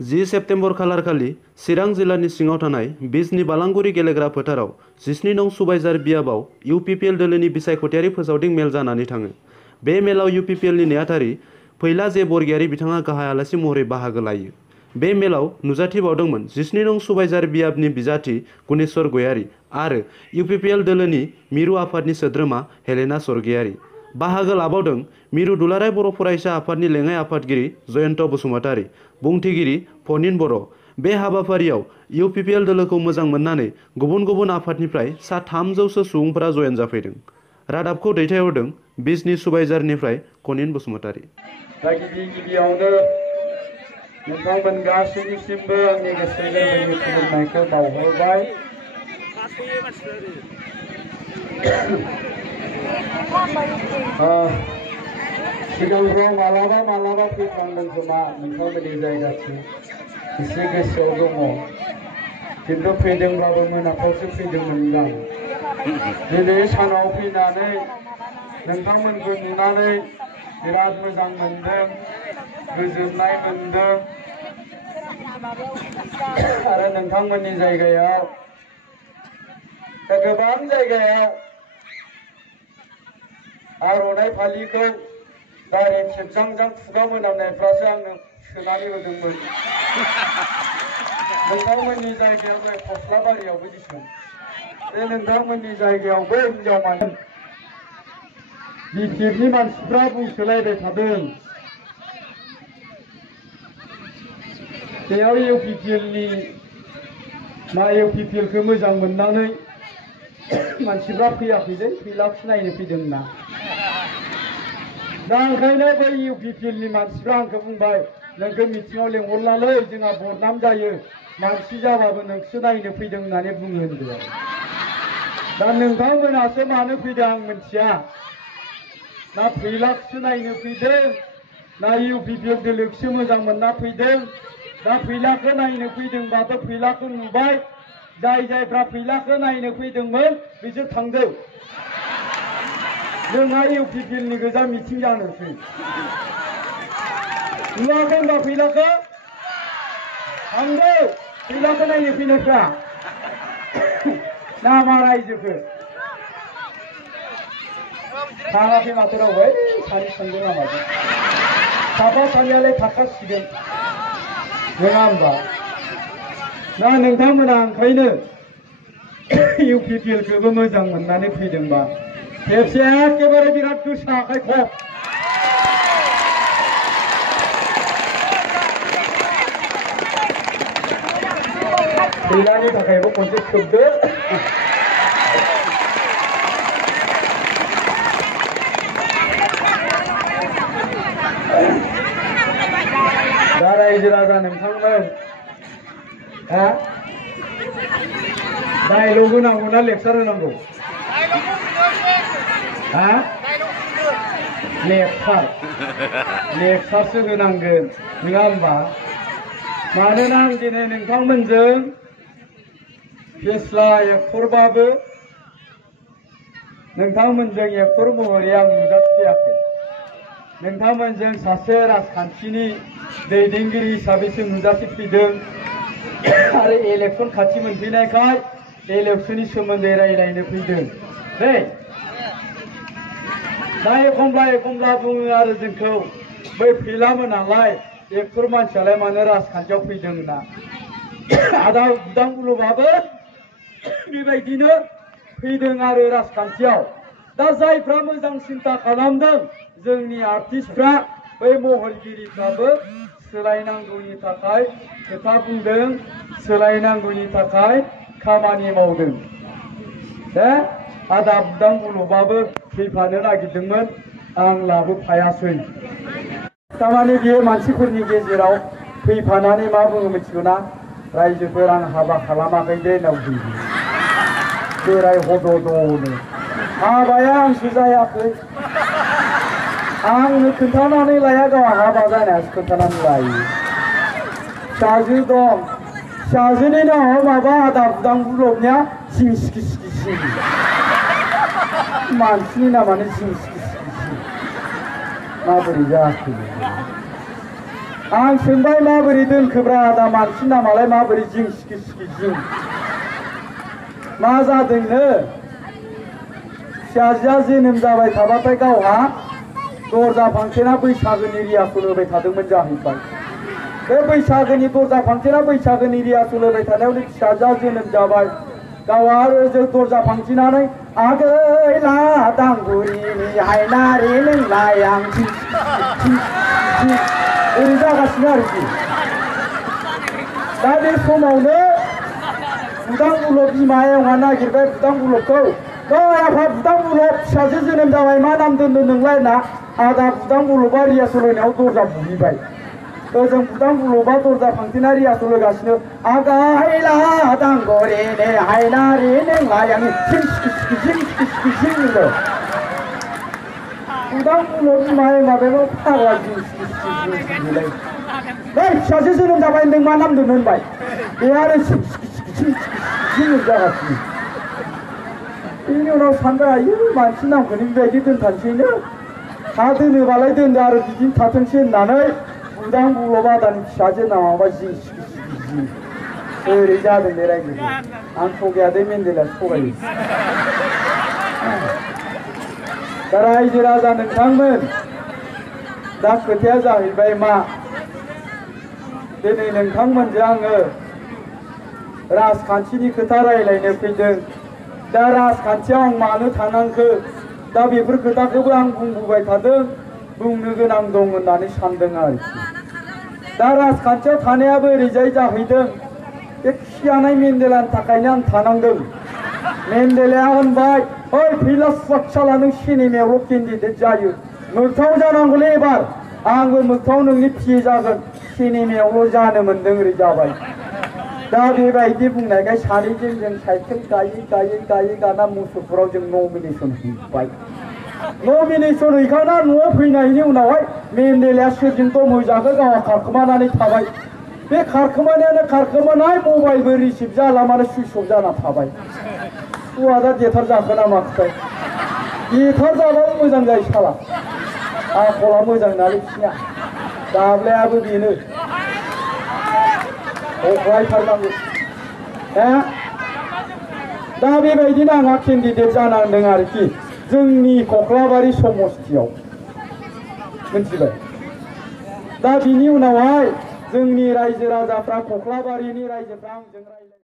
10 September खालारखालि चिरां जिल्लानि सिङाव थानाय बिजनी बालांगुरि गेलेग्रा फोथाराव 17 नं सुबाइजार बियाबाव इउपिपिएल दोलोनि बिसायख'थियारि फोसावदिं मेल जानानै थाङो। बे मेलाव इउपिपिएलनि नेहाथारि फैला जे बरगयारी बिथाङा गाहाय आलासि महरै बाहागो लायो। बे मेलाव नुजाथिबावदोंमोन 17 नं सुबाइजार बियाबनि बिजाथि गुनेश्वर गयारी आरो इउपिपिएल दोलोनि मिरु आफादनि सोद्रोमा हेलेना स्वर्गियारी। बाहागो लाबावदों मिरु दुलाराय बर' फरायसा आफादनि लेङाइ आफादगिरि जयन्त बसुमतारी, बुंथिगिरि फनिन बर'। बे हाबाफारियाव इउपिपिएल दोलोखौ मोजां मोननानै गुबुन गुबुन आफादनिफ्राय सा 300सो सुबुंफोरा जयेन जाफैदों। रादाबखौ दैथायहरदों बिजनी सुबाइजारनिफ्राय खनिन बसुमतारी। गिबियावनो नोंथांमोन गासैनिसिमबो आंनि गोसो गोरबोनि खुलुमनायखौ बावहरबाय। सिगांफ्राव मालाबा फैफ्लांदों खोमा नोंथांमोननि जायगाथिं एसे गोसोआव दङ, खिन्थु फैदोंब्लाबो मोनाफ्रावसो फैदोंमोन आं। दिनै सानाव फैनानै नोंथांमोनखौ नुनानै बिराद मोजां मोनदों, गोजोननाय मोनदों आरो नोंथांमोननि जायगायाव गोबां जायगायाव आर'नाइ फालिखौ गारि खेबजांजां खुगा मोनामनायफ्रासो आंनो सोनानै होदोंमोन। नोंथांमोननि जायगायाव नै फस्लाबारियावबो दिसुन बे नोंथांमोननि जायगायावबो हिनजाव मानसि बिटिएफनि मानसिफ्रा बुंसोलायबाय थादों बेयाव इउपिपिएलखौ मोजां मोननानै मानसिफ्रा फैयाखैलै, फैलाखौसो नायनो फैदों होनना। दा ओंखायनो बै इउपिपिएलनि मानसिफ्रा आंखौ बुंबाय, नोंखौ मिटिङाव लेंहरलालै, जोंहा बदनाम जायो, मानसि जाबाबो नोंसो नायनो फैदों होननानै बुङो होनदों। दा नोंथांमोनासो मानो फैदों आं मिथिया, ना फैलाखौसो नायनो फैदों ना इउपिपिएल दोलोखौसो मोजां मोनना फैदों। दा फैलाखौ नायनो फैदोंबाथ' फैलाखौ नुबाय, जायफ्रा फैलाखौ नायनो फैदोंमोन बिसोर थांदों। जोंहा इउपिपिएलनि गोजा मिटिं जानोसै नुवाखै होनबा फैलाखौ थांदो, फैलाखौ नायनो फैनायफ्रा नामा रायजोखौ थाङाखै माथो रावबो सानै थांदों नामा? साफा सानैयालाय थाखासिगोन नङा होनबा? दा नोंथांमोना ओंखायनो इउपिपिएलखौबो मोजां मोननानै फैदोंबा खेबसे एखेबारे बिराद गोसा आखाइ खब फैलानि थाखायबो खनसे सोबदो। दा रायजो राजा नोंथांमोन डायलग होनांगौ ना लेक्सार होनांगौ? लेक्सारसो होनांगोन नङा होमबा? मानोना आं दिनै नोंथांमोनजों फेस्ला एक्टरबाबो नोंथांमोनजों एक्टर महरै आं नुजाथियाखै। नोंथांमोनजों सासे राजखान्थिनि दैदेनगिरि हिसाबैसो नुजाथिफैदों आरो इलेक्सन खाथि मोनफैनायखाय इलेक्सननि सोमोन्दै रायज्लायनो फैदों। दा एखमब्ला बुङो आरो जोंखौ बै फैलामोनालाय एक्टर मानसियालाय मानो राजखान्थियाव फैदों होनना। आदा बुदां बुलुबाबो बेबायदिनो फैदों आरो राजखान्थियाव। दा जायफ्रा मोजां सिन्था खालामदों जोंनि आर्टिस्टफ्रा, बै महरगिरिफ्राबो सोलायनांगौनि थाखाय खोथा बुंदों, सोलायनांगौनि थाखाय खामानि मावदों। आदा बुदां बुलुबाबो फैफानो नागिरदोंमोन, आं लाबोफायासै। थारमाने बियो मानसिफोरनि गेजेराव फैफानानै मा बुङो मिथिगौना? रायजोफोर आं हाबा खालामाखै दे होनना बुङो। बोराय हद'द'नो हाबाया आंसो जायाखै, आंनो खोन्थानानै लाया, गावहा हाबा जानायासो खोन्थानानै लायो। फिसाजो दं, फिसाजोनि नामाव माबा आदा बुदां बुलबनिया जिं सिखि सिखि सिं, मानसिनि नामानो जिं सिखि सिखि सिं, माबोरै जाखो? आं सोंबाय माबोरै दोनखोब्रा दा मानसि नामालाय माबोरै जिं सिखि सिखि जिं मा जादोंनो फिसाजोआ जोनोम जाबाय थाबाथाय गावहा दरजा फांथेना बैसागोनि रिहार्सेल होबाय थादोंमोन जाहैबाय बे बैसागोनि दरजा फांथेना बैसागोनि रिहार्सेल होबाय थानायावनो फिसाजोआ जोनोम जाबाय गावहा आरो जों दरजा फांथेनानै आगैला दांगुरिनि हायनारि नोंलाय आं ओरै जागासिनो आरोखि दा बे समावनो बुदां बुलब बिमाया नागिरबाय बुदां बुलबखौ आफा बुदां बुलब फिसाजो जोनोम जाबाय मा नाम दोनदों नोंलाय होनना आदा बुदां बुलबा रिहार्सेल होनायाव दरजा बुहैबाय ओजों बुदां बुलबा दरजा फांथेना रिहार्सेल होगासिनो आगायला दांगुरिनि हायनारि नोंलाय आं जिं सिखि सिखि होनदों बुदां बुलब बिमाया माबायाव फाग्ला जिं सिखि सिखि फिसाजो जोनोम जाबाय नों मा नाम दोननो होनबाय बे आरो जागासिनो बेनि उनाव सानबाय आयु मानसि नामखौनो बेबायदि दोनथारसैनो हा दोनोबालाय दोनदो आरो बिदिनो थाथोंसै होननानै बुदां बुलब आदानि फिसाजो नामाबा जिं सिखि सिखि ओरै जादों बे रायजोखौ आं थगायादै मेन्देला थगायो दा रायजो राजा नोंथांमोन दा खोथाया जाहैबाय मा दिनै नोंथांमोनजों आङो राजखान्थिनि खोथा रायलायनो फैदों दा राजखान्थियाव आं मानो थानांखो दा बेफोर खोथाखौबो आं बुंबोबाय थादों बुंनो गोनां दं होननानै सानदों आरोखि दा राजखान्थियाव थानायाबो ओरैजाय जाहैदों बे खियानाय मेन्देलानि थाखायनो आं थानांदों मेन्देलाया होनबाय ओइ फैलास बादशाला नों सिनेमायावल' केन्डिडेट जायो मोगथाङाव जानांगौलै एबार आंबो मोगथाङाव नोंनि पिए जागोन सिनेमायावल' जानो मोन्दों ओरै जाबाय दा बेबायदि बुंनायखाय सानैजों जों साइकेल गायै दाना मुसुलपुराव जों नमिनेसन हैबाय नमिनेसन हैखांना न'आव फैनायनि उनावहाय मेन्देलाया सोरजों दम होजाखो गावहा खारखोमानानै थाबाय बे खारखोमानायानो खारखोमानाय मबाइलबो रिसिभ जाला माने सुइच अफ जाना थाबाय हौवा दा देथार जाखो ना माखोथाय देथार जाबाबो मोजां जायो साला आखला मोजां नालाय बिसिना दाब्लायाबो बेनो अख्लायथारनांगौ दा बेबायदिनो आंहा केन्डिडेट जानांदों आरोखि जोंनि कख्लाबारि समस्तियाव मिथिबाय दा बिनि उनावहाय जोंनि रायजो राजाफ्रा कख्लाबारिनि रायजोफ्रा आंजों रायज्लाय